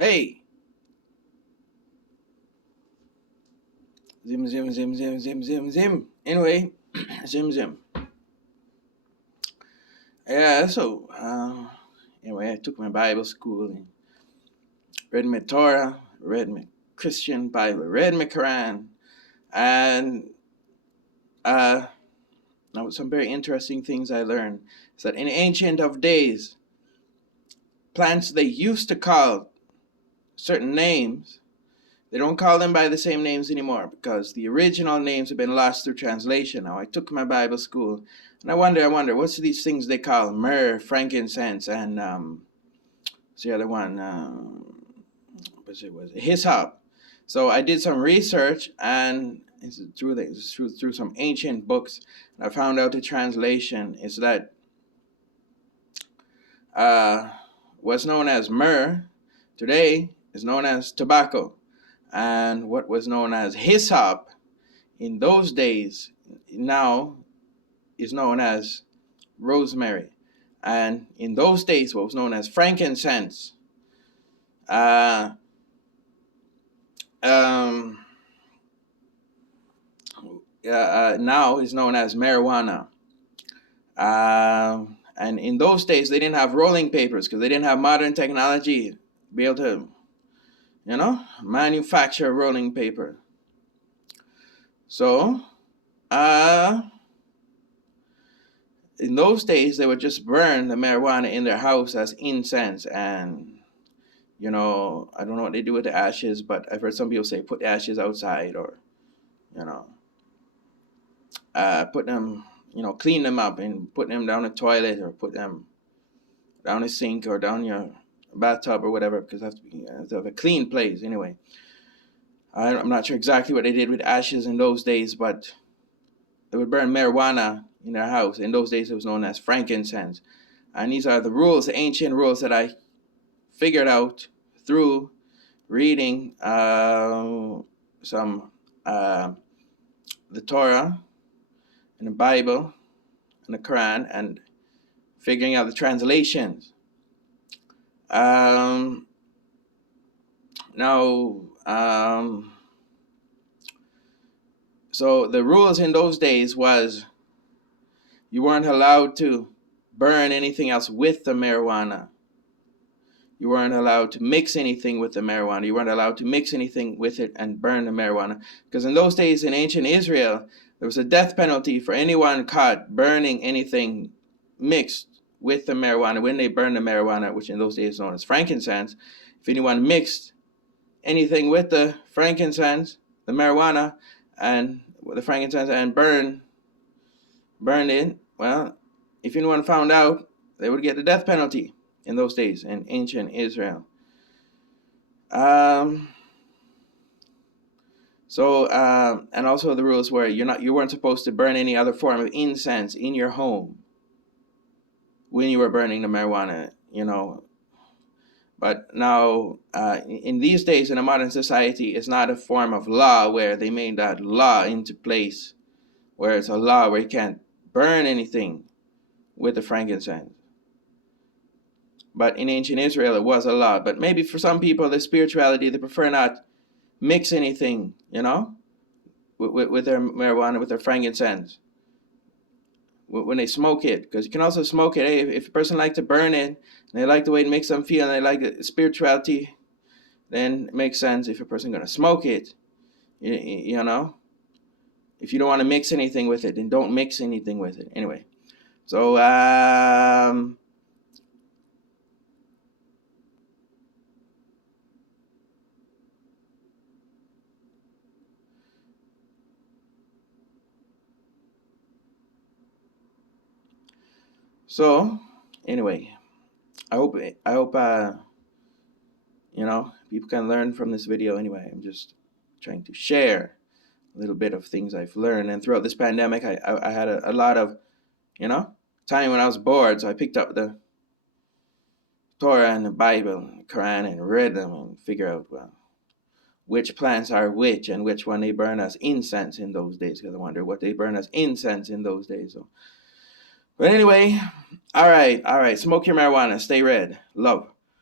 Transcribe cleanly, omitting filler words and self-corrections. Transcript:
Hey, zim, zim, zim, zim, zim, zim, zim. Anyway, zim, zim. Yeah, anyway, I took my Bible school and read my Torah, read my Christian Bible, read my Quran, and uh, now some very interesting things I learned is that in ancient of days, plants they used to call certain names, they don't call them by the same names anymore because the original names have been lost through translation. Now I took my Bible school, and I wonder, what's these things they call myrrh, frankincense, and what's the other one? Was it hyssop? So I did some research, and it's through some ancient books, and I found out the translation is that what's known as myrrh today is known as tobacco, and what was known as hyssop in those days now is known as rosemary, and in those days what was known as frankincense uh, um, now is known as marijuana. And in those days they didn't have rolling papers because they didn't have modern technology to be able to manufacture rolling paper. So in those days they would just burn the marijuana in their house as incense, and I don't know what they do with the ashes, but I've heard some people say put the ashes outside, or put them, clean them up and put them down the toilet, or put them down the sink or down your bathtub or whatever, because it has to have a clean place. Anyway, I'm not sure exactly what they did with ashes in those days, but they would burn marijuana in their house. In those days it was known as frankincense. And these are the rules, the ancient rules that I figured out through reading some the Torah and the Bible and the Quran, and figuring out the translations. So the rules in those days was you weren't allowed to burn anything else with the marijuana. You weren't allowed to mix anything with the marijuana. You weren't allowed to mix anything with it and burn the marijuana. Because in those days in ancient Israel, there was a death penalty for anyone caught burning anything mixed with the marijuana. When they burned the marijuana, which in those days was known as frankincense, if anyone mixed anything with the frankincense, the marijuana, and the frankincense, and burned it, well, if anyone found out, they would get the death penalty in those days in ancient Israel. And also the rules were you weren't supposed to burn any other form of incense in your home when you were burning the marijuana, But now, in these days, in a modern society, it's not a form of law where they made that law into place, where it's a law where you can't burn anything with the frankincense. But in ancient Israel, it was a law. But maybe for some people, the spirituality, they prefer not mix anything, with their marijuana, with their frankincense, when they smoke it. Because you can also smoke it. Hey, if a person likes to burn it, and they like the way it makes them feel, and they like the spirituality, then it makes sense if a person going to smoke it, If you don't want to mix anything with it, then don't mix anything with it. Anyway, so anyway, I hope people can learn from this video. Anyway, I'm just trying to share a little bit of things I've learned. And throughout this pandemic, I had a lot of time when I was bored, so I picked up the Torah and the Bible and the Quran and read them and figure out, well, which plants are which and which one they burn as incense in those days, because I wonder what they burn as incense in those days. So, but anyway, all right, smoke your marijuana, stay red, love.